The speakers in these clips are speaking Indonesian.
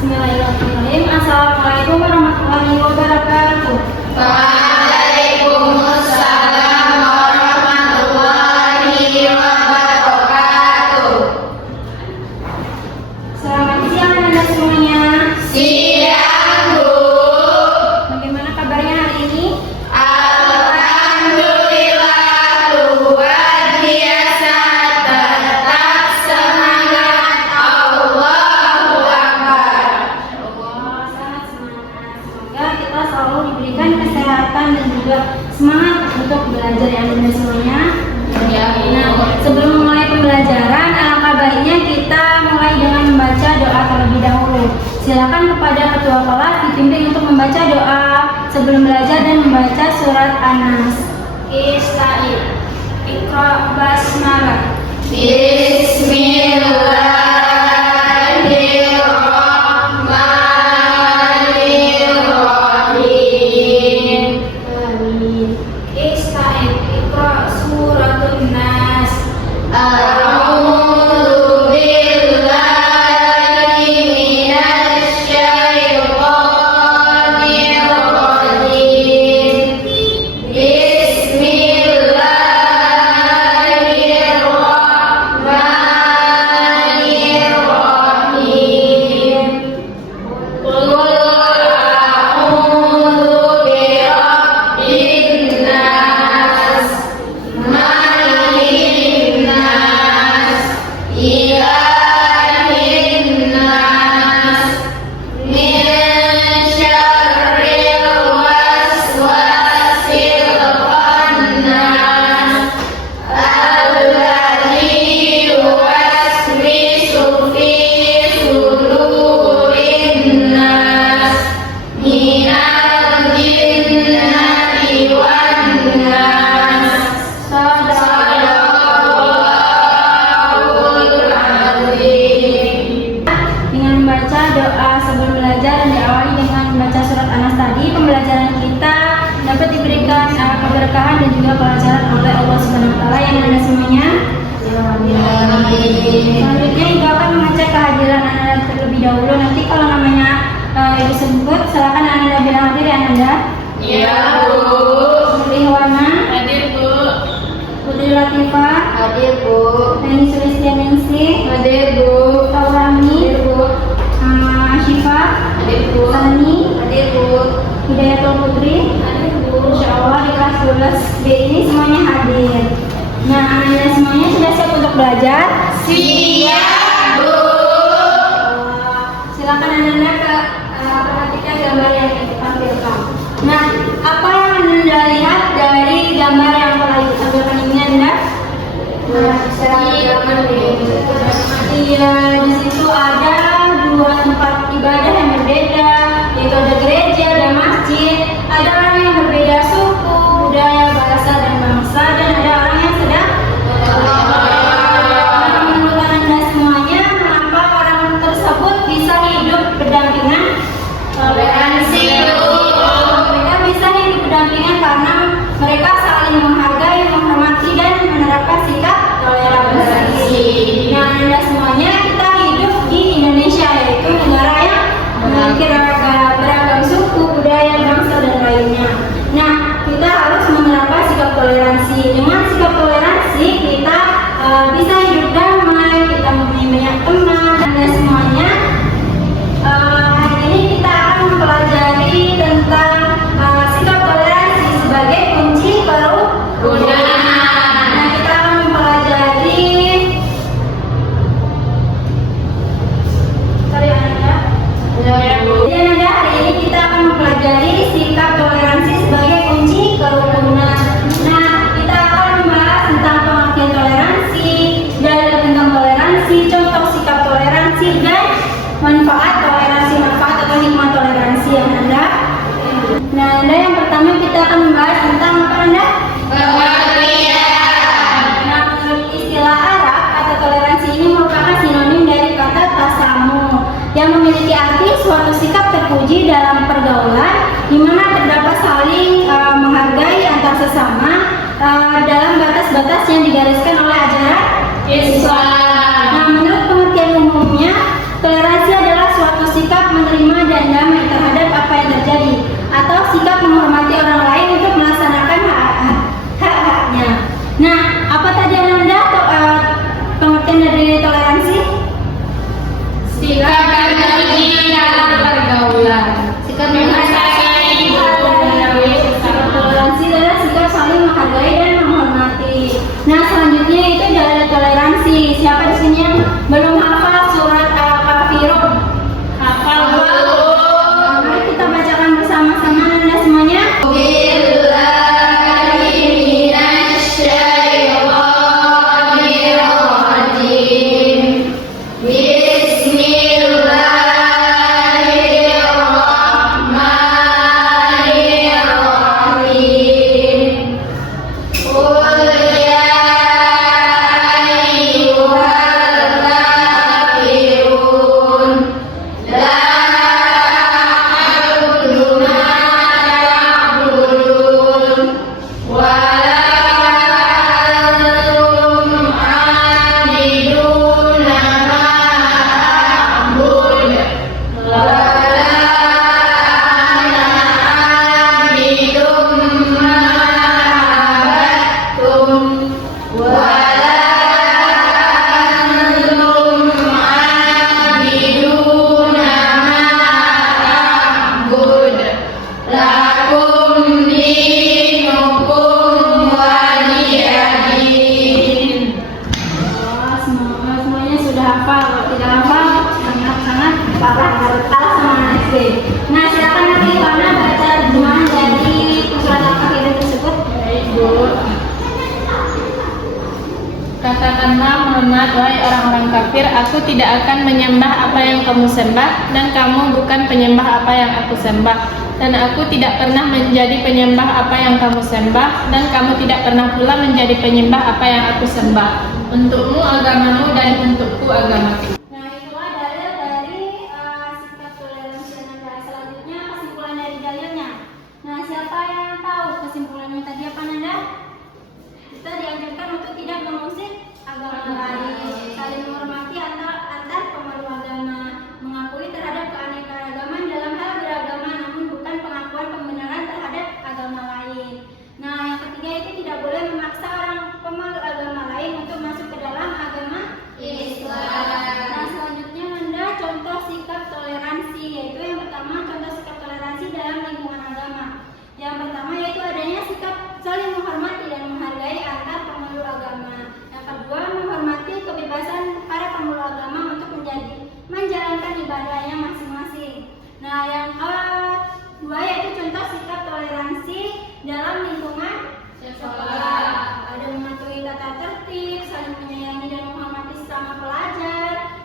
Bismillahirrahmanirrahim. Assalamualaikum warahmatullahi wabarakatuh. Waalaikumsalam warahmatullahi wabarakatuh. Selamat siang Anda semuanya. Siang, Bu. Bagaimana kabarnya hari ini? Alhamdulillah, luar biasa. Tetap semangat. Allahu Akbar. Allah sangat semangat. Semoga kita selalu diberikan kesehatan dan juga semangat untuk belajar ya Anda semuanya. Nah, sebelum memulai pembelajaran, alangkah baiknya kita mulai dengan membaca doa terlebih dahulu. Silakan kepada ketua kelas dibimbing untuk membaca doa sebelum belajar dan membaca surat An-Nas. Ista'id. Iqra basmalah. Bismillahirrahmanirrahim. Amin. Ista'id. Iqra suratun Nas. A'udzu billahi minasy syaithanir rajim. Bismillahirrahmanirrahim. Qul a'udzu birabbin nas, malikin nas, ilahin nas, min syarril waswasil khannas, alladzi yuwaswisu fi sudurin nas, minal jinnati wan nas. Shadaqallahul azim. Dengan membaca doa sebelum belajar dan diawali dengan membaca surat An-Nas tadi, pembelajaran kita dapat diberikan keberkahan dan juga pelajaran oleh Allah Subhanahu wa taala yang Anda semuanya. Selanjutnya Ibu akan mengecek kehadiran Anda terlebih dahulu. Nanti kalau namanya Ibu sebut, silakan Anda bilang hadir ya Anda. Iya, Bu. Putri Wana, Hadir, Bu. Putri Latifah, Hadir, Bu. Neni Sulistianingsih, Hadir, Bu. Taurani, Hadir, Bu. Asyifa, Hadir, Bu. Sani, Hadir, Bu. Hidayatul Putri. Hadir, Bu. Insya Allah di kelas 12B ini semuanya hadir. Nah, Anda semuanya sudah siap untuk belajar? Siap, Bu. Silakan Anda perhatikan gambar yang ditampilkan. Nah, apa yang Anda lihat dari gambar yang telah ditampilkan ini Anda? Iya, di situ ada dua tempat ibadah yang berbeda, yaitu ada gereja, ada masjid, ada orang yang berbeda suku, budaya, bahasa, dan bangsa, dan ada orang yang sedang. Nah, menurut Anda semuanya, mengapa orang tersebut bisa hidup berdampingan? Toleransi, Bu. Mereka bisa hidup berdampingan karena mereka saling menghargai, menghormati, dan menerapkan sikap toleransi. Nah, Anda semuanya, kita hidup di Indonesia, yaitu negara yang memiliki beragam suku, budaya, bangsa, dan lainnya. Nah, kita harus menerapkan sikap toleransi. Dengan sikap toleransi, kita bisa hidup damai, kita mempunyai banyak teman. Anda semuanya, hari ini kita akan mempelajari tentang sikap toleransi sebagai kunci kerukunan. Nah, kita akan mempelajari Jadi Anda, hari ini kita akan mempelajari sikap toleransi sebagai kunci kerukunan. Nah, kita akan membahas tentang pengertian toleransi, dalil tentang toleransi, contoh sikap toleransi, dan manfaat toleransi, manfaat atau hikmah toleransi yang Anda. Nah, Anda yang pertama kita akan membahas tentang apa Anda? Nah, menurut istilah Arab, kata toleransi ini merupakan sinonim dari kata tasamu yang memiliki arti suatu sikap terpuji dalam pergaulan di mana terdapat saling menghargai antar sesama dalam batas-batas yang digariskan oleh ajaran Islam. Nah, menurut pengertian umumnya, toleransi adalah suatu sikap kafir, aku tidak akan menyembah apa yang kamu sembah, dan kamu bukan penyembah apa yang aku sembah. Dan aku tidak pernah menjadi penyembah apa yang kamu sembah, dan kamu tidak pernah pula menjadi penyembah apa yang aku sembah. Untukmu agamamu dan untukku agamaku. Nah, itulah dalil dari sikap toleransi Ananda. Selanjutnya kesimpulan dari dalilnya. Nah, siapa yang tahu kesimpulannya tadi apa, Nanda? Kita dianjurkan untuk tidak mengusik agama lain, saling menghormati antar pemeluk agama, mengakui terhadap keanekaragaman dalam hal beragama, namun bukan pengakuan pembenaran terhadap agama lain. Nah, yang ketiga itu tidak boleh memaksa orang pemeluk agama lain untuk masuk ke dalam agama Islam. Nah, selanjutnya Nanda contoh sikap toleransi, yaitu yang pertama contoh sikap toleransi dalam lingkungan agama. Yang pertama yaitu adanya sikap saling menghormati dan menghargai antar pemeluk agama. Yang kedua, menghormati kebebasan para pemeluk agama untuk menjalankan ibadahnya masing-masing. Nah, yang kedua yaitu contoh sikap toleransi dalam lingkungan sekolah. Ada mematuhi tata tertib, saling menyayangi dan menghormati sesama pelajar,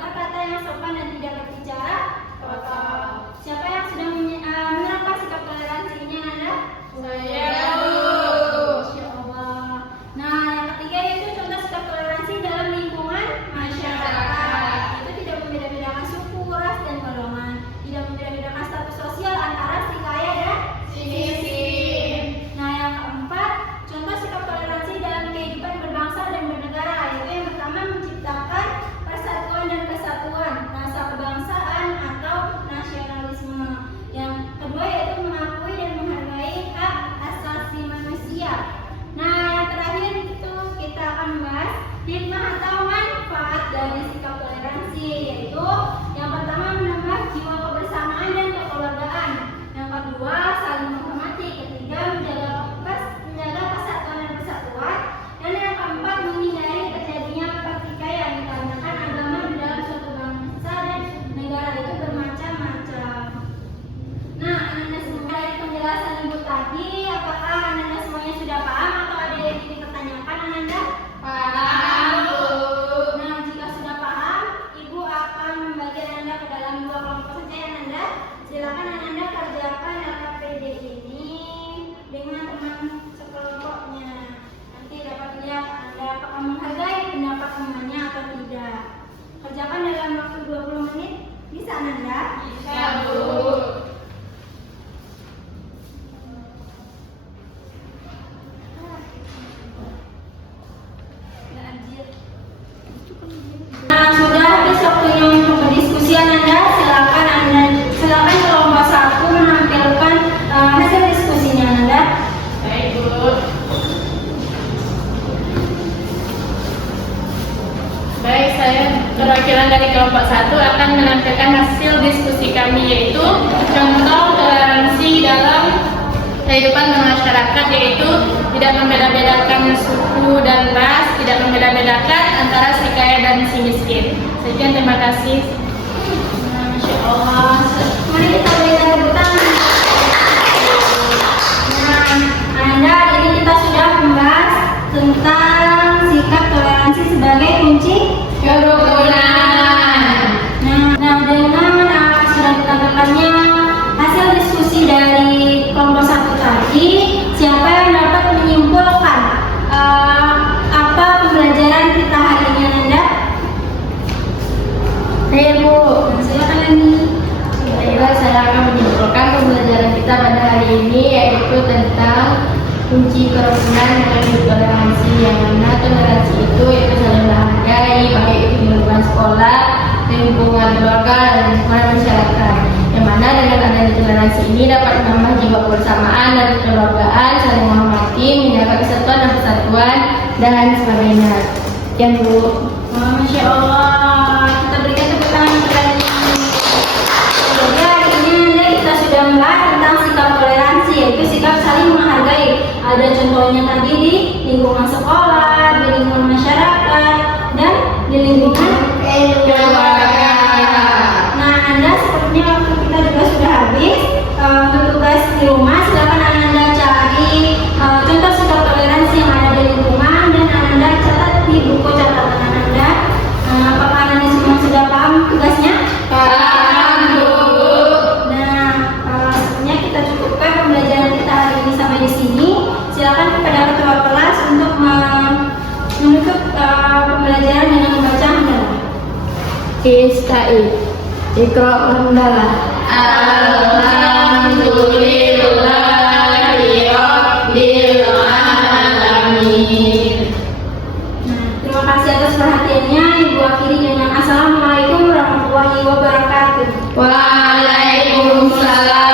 berkata yang sopan dan tidak berbicara kotor. Siapa yang sudah menerapkan sikap toleransi ini, Nanda? Saya. Masya Allah. Nah, yang ketiga yaitu contoh sikap toleransi dalam lingkungan masyarakat. Itu tidak membeda-bedakan suku, ras, dan golongan, tidak membeda-bedakan status sosial antara si kaya dan si miskin. Nah, yang keempat, contoh sikap toleransi dalam kehidupan berbangsa dan bernegara, yaitu yang pertama menciptakan persatuan dan kesatuan, rasa kebangsaan atau nasionalisme. Yang kedua yaitu mengakui dan menghargai hak asasi manusia. Nah, yang terakhir itu kita akan membahas hikmah atau manfaat dari sikap toleransi, yaitu yang pertama menambah jiwa kebersamaan dan kekeluargaan. Yang kedua, saling menghormati. Ketiga, menjaga kesatuan dan persatuan. Dan yang keempat, menghindari terjadinya pertikaian dikarenakan agama di dalam suatu bangsa dan negara itu bermacam-macam. Nah, Ananda semua dari penjelasan Ibu tadi, apakah Ananda semuanya sudah paham atau ada yang ingin dipertanyakan, Ananda? Paham, Bu. Nah, jika sudah paham, Ibu akan membagi Ananda ke dalam dua kelompok saja, Ananda. Silakan Ananda kerjakan LKPD ini dengan teman sekelompoknya. Nanti dapat lihat Anda apakah menghargai pendapat temannya atau tidak. Kerjakan dalam waktu 20 menit. Bisa, Ananda? Bisa, Bu. Nah, sudah habis waktunya untuk berdiskusi, Ananda. Silakan kelompok satu menampilkan hasil diskusinya, Ananda. Baik, Bu. Baik, saya perwakilan dari kelompok 1 akan menampilkan hasil diskusi kami, yaitu contoh toleransi dalam kehidupan bermasyarakat, yaitu tidak membeda-bedakan suku dan ras, tidak membeda-bedakan antara si kaya dan si miskin. Sekian, terima kasih. Masya Allah. Mari kita berikan tepuk tangan. Nah, Anda ini kita sudah membahas tentang sikap toleransi sebagai kunci Kerukunan. Nah, dengan sudah ditampilkannya hasil diskusi dari kelompok satu tadi, siapa yang dapat menyimpulkan apa pembelajaran kita hari ini, Nanda? Saya, Bu. Silakan Nani. Baiklah, saya akan menyimpulkan pembelajaran kita pada hari ini, yaitu tentang kunci kerukunan dan toleransi. Yang mana toleransi itu yaitu saling menghargai, baik itu di lingkungan sekolah, lingkungan keluarga, dan lingkungan masyarakat. Yang mana dengan adanya toleransi ini dapat menambah jiwa kebersamaan dan kekeluargaan, saling menghormati, menjaga kesatuan dan persatuan, dan sebagainya. Sekian, Bu. Masya Allah, kita berikan tepuk tangan kepada Jadi hari ini Nanda kita sudah membahas tentang sikap toleransi, yaitu sikap saling menghargai. Ada contohnya tadi di lingkungan sekolah, di lingkungan masyarakat, dan di lingkungan keluarga. Nah, Anda sepertinya waktu kita juga sudah habis. Untuk tugas di rumah, silakan Anda cari contoh sikap toleransi yang ada di lingkungan dan Anda catat di buku catatan Anda. Apakah baik. Iqra hamdalah. Alhamdulillahi Rabbil Alamin. Terima kasih atas perhatiannya. Ibu akhiri dengan Assalamualaikum warahmatullahi wabarakatuh. Waalaikumsalam